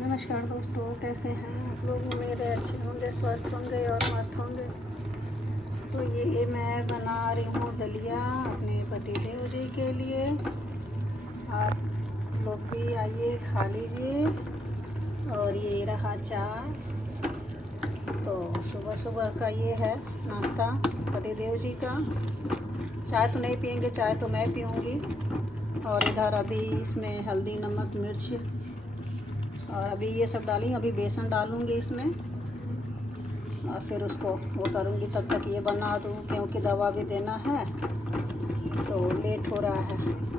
नमस्कार दोस्तों, कैसे हैं आप लोग। उम्मीद है अच्छे होंगे, स्वस्थ होंगे और मस्त होंगे। तो ये मैं बना रही हूँ दलिया अपने पतिदेव जी के लिए। आप लोग भी आइए खा लीजिए। और ये रहा चाय। तो सुबह सुबह का ये है नाश्ता पतिदेव जी का। चाय तो नहीं पियेंगे, चाय तो मैं पीऊँगी। और इधर अभी इसमें हल्दी, नमक, मिर्च और अभी ये सब डाली। अभी बेसन डालूँगी इसमें और फिर उसको वो करूँगी। तब तक ये बना दूँ क्योंकि दवा भी देना है तो लेट हो रहा है।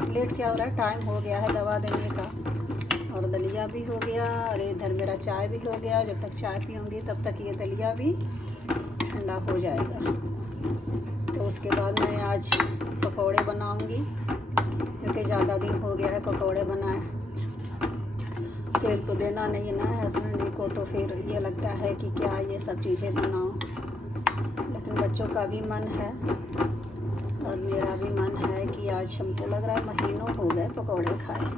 लेट क्या हो रहा है, टाइम हो गया है दवा देने का। और दलिया भी हो गया और इधर मेरा चाय भी हो गया। जब तक चाय पीऊँगी तब तक ये दलिया भी ठंडा हो जाएगा। तो उसके बाद मैं आज पकौड़े बनाऊँगी क्योंकि ज़्यादा दिन हो गया है पकौड़े बनाए। तेल तो देना नहीं है ना हस्बैंड को, तो फिर ये लगता है कि क्या ये सब चीज़ें बनाऊं। लेकिन बच्चों का भी मन है और मेरा भी मन है कि आज हमको लग रहा है महीनों हो गए पकौड़े खाए।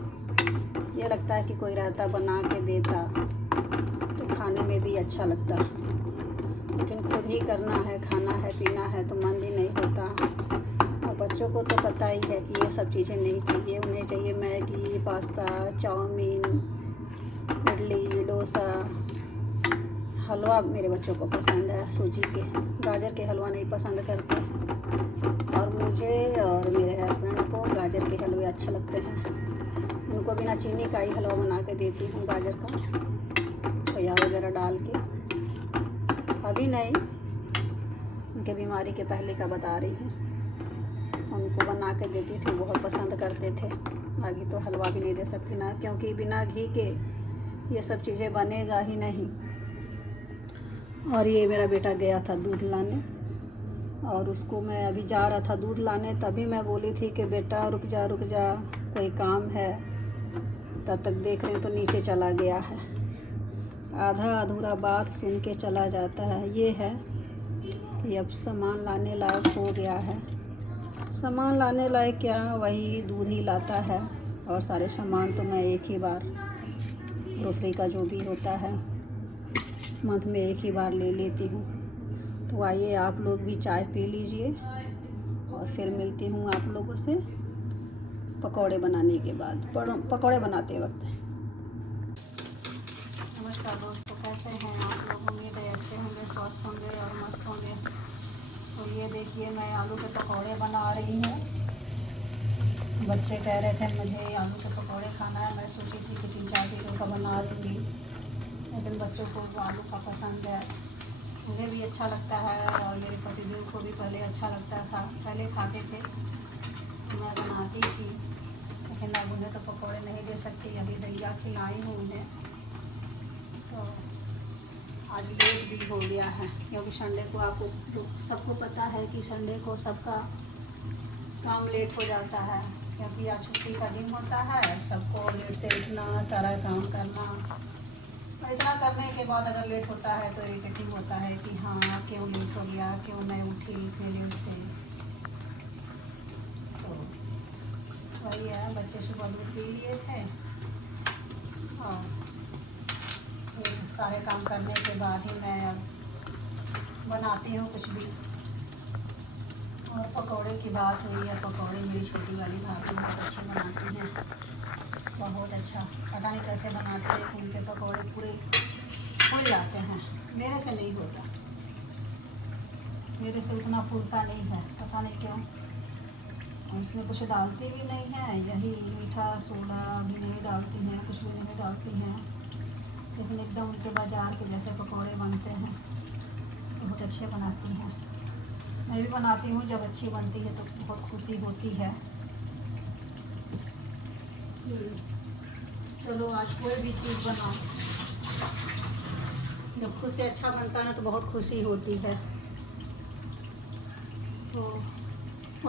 ये लगता है कि कोई रहता बना के देता तो खाने में भी अच्छा लगता, लेकिन खुद ही करना है, खाना है, पीना है तो मन भी नहीं होता। और बच्चों को तो पता ही है कि ये सब चीज़ें नहीं चाहिए। उन्हें चाहिए Maggi, pasta, chow mein, idli, dosa. हलवा मेरे बच्चों को पसंद है सूजी के, गाजर के हलवा नहीं पसंद करते। और मुझे और मेरे हस्बैंड को गाजर के हलवे अच्छे लगते हैं। उनको बिना चीनी का ही हलवा बना के देती हूँ, गाजर का खोया वगैरह डाल के। अभी नहीं, उनके बीमारी के पहले का बता रही हूँ। उनको बना के देती थी, बहुत पसंद करते थे। अभी तो हलवा भी नहीं दे सकती ना, क्योंकि बिना घी के ये सब चीज़ें बनेगा ही नहीं। और ये मेरा बेटा गया था दूध लाने और उसको मैं अभी जा रहा था दूध लाने, तभी मैं बोली थी कि बेटा रुक जा कोई काम है। तब तक देख रहे तो नीचे चला गया है। आधा अधूरा बात सुन के चला जाता है। ये है कि अब सामान लाने लायक हो गया है। सामान लाने लायक क्या, वही दूध ही लाता है। और सारे सामान तो मैं एक ही बार, ग्रोसरी का जो भी होता है मंथ में एक ही बार ले लेती हूँ। तो आइए आप लोग भी चाय पी लीजिए और फिर मिलती हूँ आप लोगों से पकौड़े बनाने के बाद, पकौड़े बनाते वक्त। नमस्कार दोस्तों, कैसे हैं आप लोग। उम्मीद है अच्छे होंगे, स्वस्थ होंगे और मस्त होंगे। तो ये देखिए मैं आलू के पकौड़े बना रही हूँ। बच्चे कह रहे थे मुझे आलू के पकौड़े खाना है। मैं सोची थी कि 3-4 किलो का बना लूँगी, लेकिन बच्चों को आलू का पसंद है, मुझे भी अच्छा लगता है और मेरे पतिदेव को भी पहले अच्छा लगता था। पहले खाते थे तो मैं बनाती थी, लेकिन अब उन्हें तो पकौड़े नहीं दे सकती। अभी दलिया खिलाई हूँ उन्हें। तो आज लेट भी हो गया है क्योंकि संडे को आपको सबको पता है कि संडे को सबका काम लेट हो जाता है, क्योंकि आज छुट्टी का दिन होता है। सबको लेट से उठना, सारा काम करना, और इतना करने के बाद अगर लेट होता है तो इरिटेटिंग होता है कि हाँ क्यों लेट हो गया, क्यों मैं उठी इतने लेट से। तो वही है, बच्चे सुबह दूध पी लिए थे और फिर सारे काम करने के बाद ही मैं अब बनाती हूँ कुछ भी। और पकौड़े की बात हुई है, पकौड़े मेरी छोटी वाली भाभी बहुत अच्छे बनाती हैं, बहुत अच्छा। पता नहीं कैसे बनाते हैं, उनके पकौड़े पूरे फूल जाते हैं। मेरे से नहीं होता, मेरे से उतना फूलता नहीं है, पता नहीं क्यों। उसमें कुछ डालती भी नहीं है, यही मीठा सोडा भी नहीं डालती हैं, कुछ भी नहीं डालती हैं, लेकिन एकदम उनके बाज़ार के जैसे पकौड़े बनते हैं। बहुत अच्छे बनाती हैं। मैं भी बनाती हूँ, जब अच्छी बनती है तो बहुत खुशी होती है। चलो आज कोई भी चीज़ बनाओ, जब खुद से अच्छा बनता है ना तो बहुत खुशी होती है। तो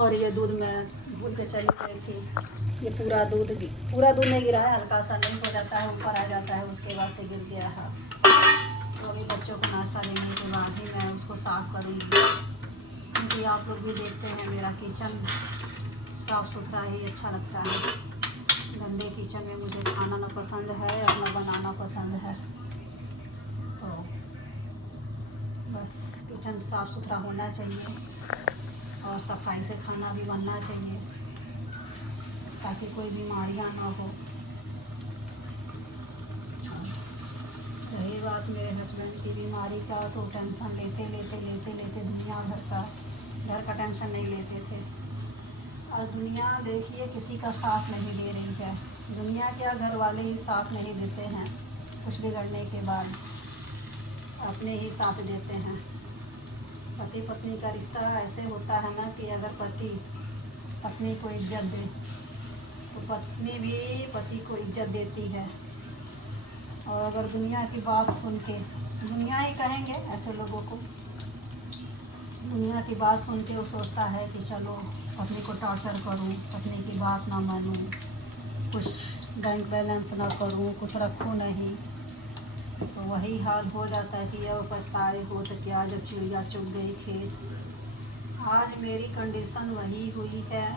और ये दूध मैं भूल के चली गई थी। ये पूरा दूध नहीं गिरा है, हल्का सा नहीं हो जाता है, ऊपर आ जाता है, उसके बाद से गिर गया है। तो अभी बच्चों को नाश्ता देने के बाद ही मैं उसको साफ़ करूँगी, क्योंकि आप लोग भी देखते हैं मेरा किचन साफ़ सुथरा ही अच्छा लगता है। गंदे किचन में मुझे खाना ना पसंद है और ना बनाना पसंद है। साफ़ सुथरा होना चाहिए और सफाई से खाना भी बनना चाहिए ताकि कोई बीमारियां ना हो। रही बात मेरे हस्बैंड की बीमारी का, तो टेंशन लेते लेते दुनिया भर का घर का टेंशन नहीं लेते थे। और दुनिया देखिए किसी का साथ नहीं दे रही है। दुनिया क्या, घर वाले ही साथ नहीं देते हैं। कुछ बिगड़ने के बाद अपने ही साथ देते हैं। पति पत्नी का रिश्ता ऐसे होता है ना कि अगर पति पत्नी को इज्जत दे तो पत्नी भी पति को इज्जत देती है। और अगर दुनिया की बात सुन के, दुनिया ही कहेंगे ऐसे लोगों को, दुनिया की बात सुन के वो सोचता है कि चलो पत्नी को टॉर्चर करूं, पत्नी की बात ना मानूं, कुछ बैंक बैलेंस ना करूं, कुछ रखूं नहीं, तो वही हाल हो जाता है कि अब पछताए हो तो क्या, जब चिड़िया चुग गई खेत। आज मेरी कंडीशन वही हुई है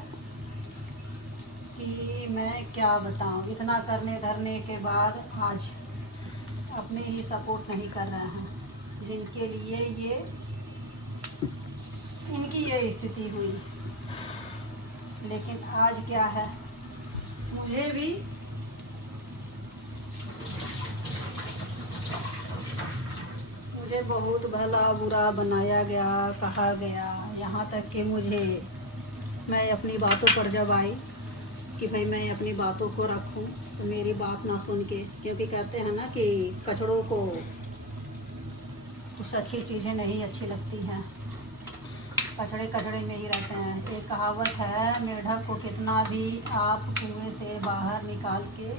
कि मैं क्या बताऊं। इतना करने धरने के बाद आज अपने ही सपोर्ट नहीं कर रहे हैं, जिनके लिए ये इनकी ये स्थिति हुई। लेकिन आज क्या है, मुझे बहुत भला बुरा बनाया गया, कहा गया, यहाँ तक कि मैं अपनी बातों पर जब आई कि भाई मैं अपनी बातों को रखूं, तो मेरी बात ना सुन के, क्योंकि कहते हैं ना कि कचड़ों को कुछ अच्छी चीज़ें नहीं अच्छी लगती हैं, कचड़े कचड़े में ही रहते हैं। एक कहावत है, मेढक को कितना भी आप कुएं से बाहर निकाल के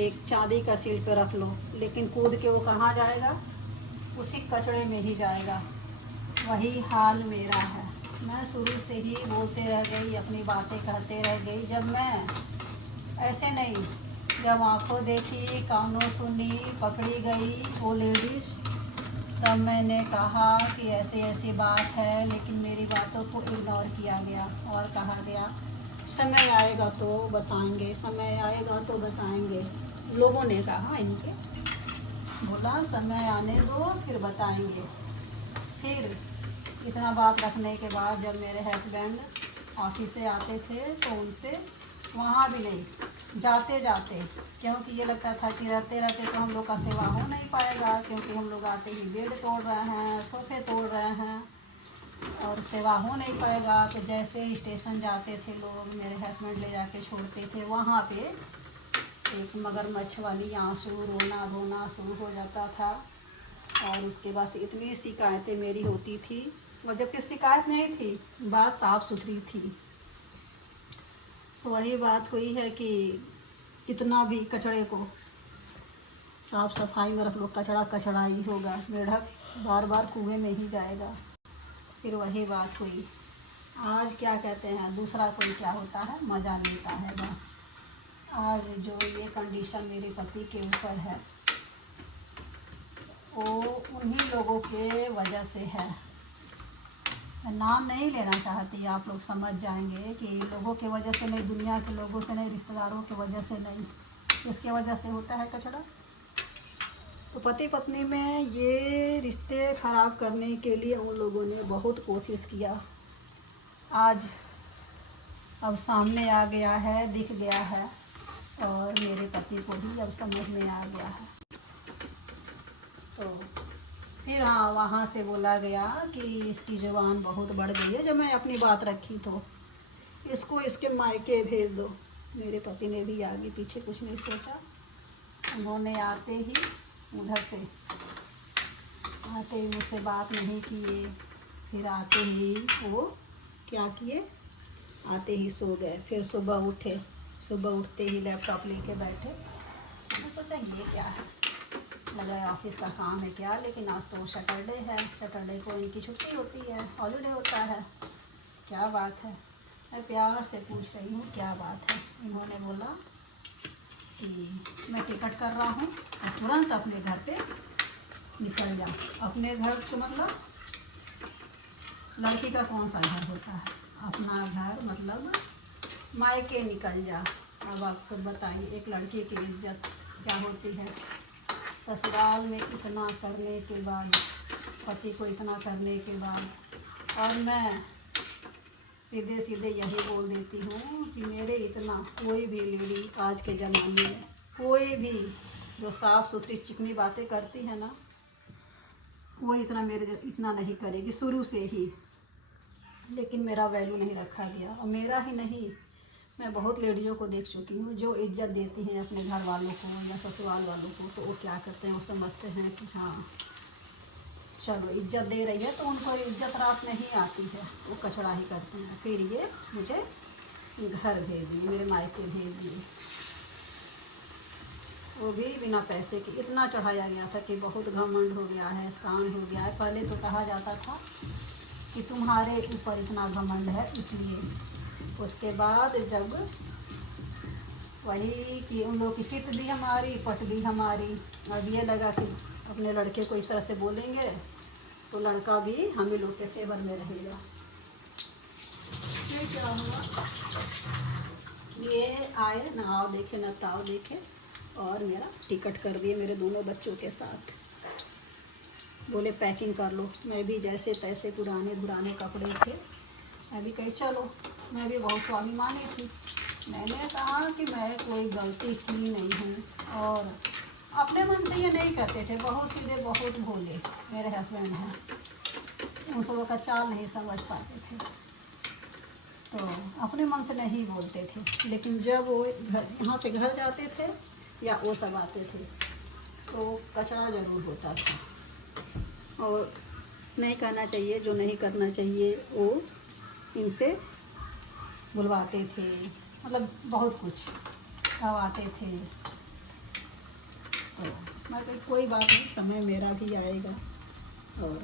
एक चांदी का सील पे रख लो, लेकिन कूद के वो कहाँ जाएगा, उसी कचड़े में ही जाएगा। वही हाल मेरा है। मैं शुरू से ही बोलते रह गई, अपनी बातें कहते रह गई। जब मैं ऐसे नहीं, जब आंखों देखी, कानों सुनी, पकड़ी गई वो लेडीज़, तब मैंने कहा कि ऐसे ऐसी बात है। लेकिन मेरी बातों को इग्नोर किया गया और कहा गया समय आएगा तो बताएंगे, समय आएगा तो बताएंगे। लोगों ने कहा, इनके बोला समय आने दो फिर बताएंगे। फिर इतना बात रखने के बाद जब मेरे हस्बैंड ऑफिस से आते थे तो उनसे वहाँ भी नहीं, जाते जाते, क्योंकि ये लगता था कि रहते रहते तो हम लोग का सेवा हो नहीं पाएगा, क्योंकि हम लोग आते ही बेड तोड़ रहे हैं, सोफे तोड़ रहे हैं और सेवा हो नहीं पाएगा। तो जैसे ही स्टेशन जाते थे लोग, मेरे हस्बैंड ले जाके छोड़ते थे, वहाँ पे एक मगरमच्छ वाली आंसू रोना धोना शुरू हो जाता था। और उसके बाद इतनी शिकायतें मेरी होती थी, और जबकि शिकायत नहीं थी, बात साफ़ सुथरी थी। तो वही बात हुई है कि कितना भी कचड़े को साफ़ सफाई में रख लो, कचड़ा कचड़ा ही होगा, मेढक बार बार कुएं में ही जाएगा। फिर वही बात हुई। आज क्या कहते हैं, दूसरा कोई क्या होता है, मज़ा लेता है बस। आज जो ये कंडीशन मेरे पति के ऊपर है, वो उन्हीं लोगों के वजह से है। मैं नाम नहीं लेना चाहती, आप लोग समझ जाएंगे कि लोगों के वजह से नहीं, दुनिया के लोगों से नहीं, रिश्तेदारों के वजह से नहीं, इसके वजह से होता है कचड़ा। तो पति पत्नी में ये रिश्ते ख़राब करने के लिए उन लोगों ने बहुत कोशिश किया। आज अब सामने आ गया है, दिख गया है, और मेरे पति को भी अब समझ में आ गया है। तो फिर हाँ, वहाँ से बोला गया कि इसकी ज़ुबान बहुत बढ़ गई है। जब मैं अपनी बात रखी तो इसको इसके मायके भेज दो। मेरे पति ने भी आगे पीछे कुछ नहीं सोचा, उन्होंने आते ही उधर से मुझसे बात नहीं किए। फिर आते ही वो क्या किए, आते ही सो गए। फिर सुबह उठे, सुबह उठते ही लैपटॉप लेके बैठे। मैंने सोचा ये क्या है, लगा ऑफिस का काम है क्या, लेकिन आज तो सैटरडे है, सैटरडे को इनकी छुट्टी होती है, हॉलीडे होता है, क्या बात है। मैं प्यार से पूछ रही हूँ क्या बात है। इन्होंने बोला कि मैं टिकट कर रहा हूँ और तुरंत अपने घर पे निकल जा। अपने घर तो मतलब लड़की का कौन सा घर होता है, अपना घर मतलब मायके निकल जा। अब आप खुद बताइए, एक लड़की की इज्जत क्या होती है। ससुराल में इतना करने के बाद पति को इतना करने के बाद। और मैं सीधे सीधे यही बोल देती हूँ कि मेरे इतना कोई भी लेडी आज के ज़माने में, कोई भी जो साफ़ सुथरी चिकनी बातें करती है ना, वो इतना मेरे इतना नहीं करेगी शुरू से ही। लेकिन मेरा वैल्यू नहीं रखा गया, और मेरा ही नहीं, मैं बहुत लेडियों को देख चुकी हूँ जो इज्जत देती हैं अपने घर वालों को या ससुराल वालों को, तो वो क्या करते हैं, वो समझते हैं कि हाँ चलो इज्जत दे रही है, तो उनको इज्जत रास नहीं आती है, वो कचड़ा ही करते हैं। फिर ये मुझे घर भेज दिए, मेरे मायके भेज दिए, वो भी बिना पैसे के। इतना चढ़ाया गया था कि बहुत घमंड हो गया है, शान हो गया है। पहले तो कहा जाता था कि तुम्हारे ऊपर इतना घमंड है इसलिए। उसके बाद जब वही कि उन लोगों की चित भी हमारी, पट भी हमारी, अब ये लगा कि अपने लड़के को इस तरह से बोलेंगे तो लड़का भी हमें लोग के फेवर में रहेगा। फिर क्या हुआ, ये आए ना आओ देखे ना ताओ देखे, और मेरा टिकट कर दिए मेरे दोनों बच्चों के साथ। बोले पैकिंग कर लो। मैं भी जैसे तैसे पुराने कपड़े थे, मैं भी कही चलो। मैं भी बहुत स्वाभिमानी थी, मैंने कहा कि मैं कोई गलती की नहीं हूँ, और अपने मन से ये नहीं करते थे। बहुत सीधे बहुत भोले मेरे हस्बैंड हैं, उन सबों का चाल नहीं समझ पाते थे, तो अपने मन से नहीं बोलते थे। लेकिन जब वो यहाँ से घर जाते थे या वो सब आते थे तो कचरा ज़रूर होता था। और नहीं करना चाहिए, जो नहीं करना चाहिए वो इनसे बुलवाते थे, मतलब बहुत कुछ करवाते थे। तो मैं कही कोई बात नहीं, समय मेरा भी आएगा। और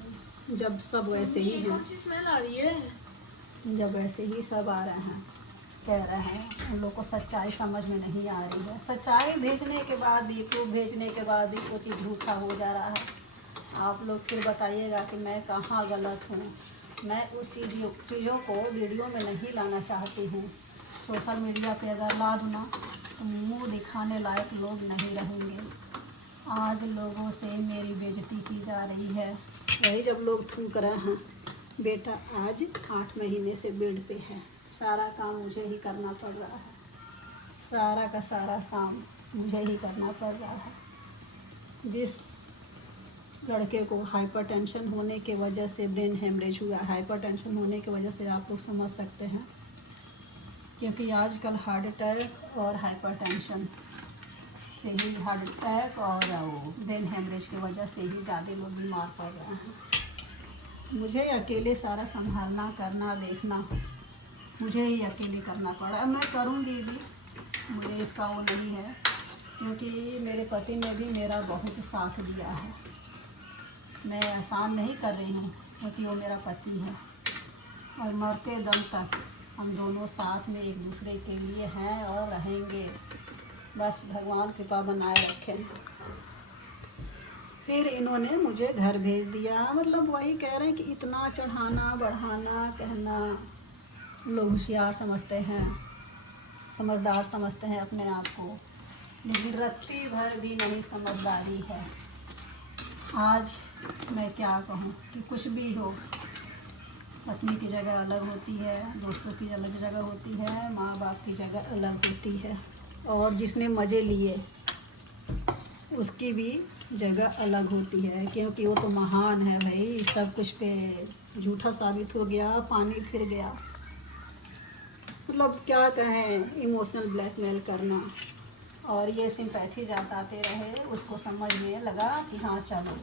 जब सब वैसे ही हैं, स्मेल आ रही है, जब वैसे ही सब आ रहे हैं, कह रहे हैं, उन लोग को सच्चाई समझ में नहीं आ रही है। सच्चाई भेजने के बाद भी, प्रूफ भेजने के बाद भी वो चीज़ झूठा हो जा रहा है। आप लोग फिर बताइएगा कि मैं कहाँ गलत हूँ। मैं उस चीज़ों को वीडियो में नहीं लाना चाहती हूँ। सोशल मीडिया पे अगर ला दूँ ना तो मुँह दिखाने लायक लोग नहीं रहेंगे। आज लोगों से मेरी बेइज्जती की जा रही है। वही जब लोग थूक रहे हैं, बेटा आज 8 महीने से बेड पे है, सारा काम मुझे ही करना पड़ रहा है, सारा का सारा काम मुझे ही करना पड़ रहा है। जिस लड़के को हाइपरटेंशन होने के वजह से ब्रेन हेमरेज हुआ, हाइपरटेंशन होने की वजह से आप लोग समझ सकते हैं, क्योंकि आजकल हार्ट अटैक और हाइपरटेंशन से ही, हार्ट अटैक और ब्रेन हेमरेज की वजह से ही ज़्यादा लोग बीमार पड़ रहे हैं। मुझे अकेले सारा संभालना, करना, देखना मुझे ही अकेले करना पड़ा। मैं करूँगी भी, मुझे इसका वो नहीं है, क्योंकि मेरे पति ने भी मेरा बहुत साथ दिया है। मैं एहसान नहीं कर रही हूँ, क्योंकि वो मेरा पति है, और मरते दम तक हम दोनों साथ में एक दूसरे के लिए हैं और रहेंगे। बस भगवान कृपा बनाए रखें। फिर इन्होंने मुझे घर भेज दिया। मतलब वही कह रहे हैं कि इतना चढ़ाना बढ़ाना कहना। लोग होशियार समझते हैं, समझदार समझते हैं अपने आप को, लेकिन रत्ती भर भी नहीं समझदारी है। आज मैं क्या कहूँ कि कुछ भी हो, पत्नी की जगह अलग होती है, दोस्तों की अलग जगह होती है, माँ बाप की जगह अलग होती है, और जिसने मज़े लिए उसकी भी जगह अलग होती है, क्योंकि वो तो महान है भाई। सब कुछ पे झूठा साबित हो गया, पानी फिर गया। मतलब क्या कहें, इमोशनल ब्लैकमेल करना, और ये सिंपैथी जताते रहे। उसको समझ में लगा कि हाँ चलो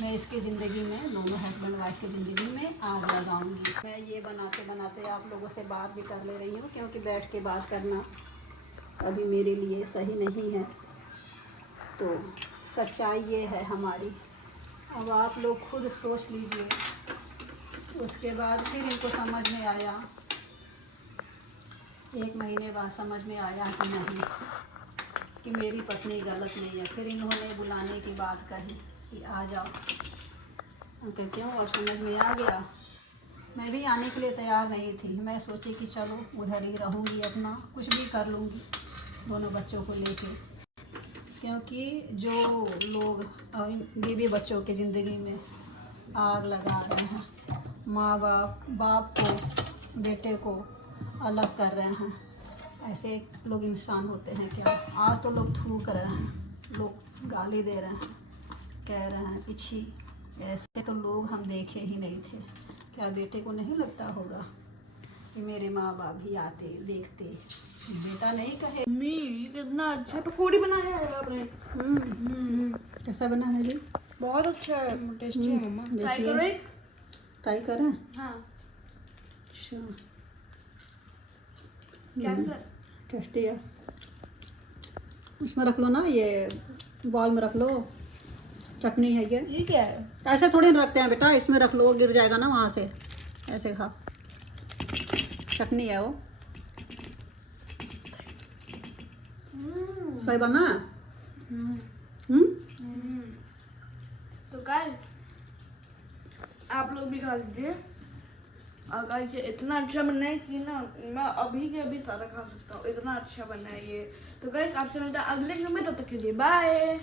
मैं इसकी ज़िंदगी में, दोनों हस्बैंड वाइफ की ज़िंदगी में आग लगाऊंगी। मैं ये बनाते बनाते आप लोगों से बात भी कर ले रही हूँ, क्योंकि बैठ के बात करना अभी मेरे लिए सही नहीं है। तो सच्चाई ये है हमारी। अब आप लोग खुद सोच लीजिए। उसके बाद फिर इनको समझ में आया, 1 महीने बाद समझ में आया कि नहीं, कि मेरी पत्नी गलत नहीं है। फिर इन्होंने बुलाने की बात कही कि आ जाओ। उनके क्यों, अब समझ में आ गया। मैं भी आने के लिए तैयार नहीं थी। मैं सोची कि चलो उधर ही रहूँगी, अपना कुछ भी कर लूँगी दोनों बच्चों को लेके, क्योंकि जो लोग बीवी बच्चों की ज़िंदगी में आग लगा रहे हैं, माँ बाप को बेटे को अलग कर रहे हैं। ऐसे लोग इंसान होते हैं क्या? आज तो लोग थूक रहे हैं, लोग गाली दे रहे हैं, कह रहे हैं कि छी, ऐसे तो लोग हम देखे ही नहीं थे। क्या बेटे को नहीं लगता होगा कि मेरे माँ बाप भी आते देखते, बेटा नहीं कहे। मम्मी कितना अच्छा पकौड़ी बनाया है आपने। कैसा बना है जी? बहुत अच्छा है, टेस्टी है मम्मा। ट्राई करो एक। ट्राई करें? हाँ। अच्छा, कैसा? टेस्टी है। इसमें रख लो ना, ये बॉल में रख लो। चटनी है ये क्या है? ऐसे थोड़ी ना रखते हैं बेटा, इसमें रख लो, गिर जाएगा ना वहाँ से। ऐसे खा, चटनी है वो। सही बना? तो गाइस आप लोग भी खा लीजिए। और गाइस ये इतना अच्छा बना है कि ना मैं अभी के अभी सारा खा सकता हूँ, इतना अच्छा बना है ये। तो गाइस आपसे मिलता है अगले वीडियो में, तब तक के लिए बाय।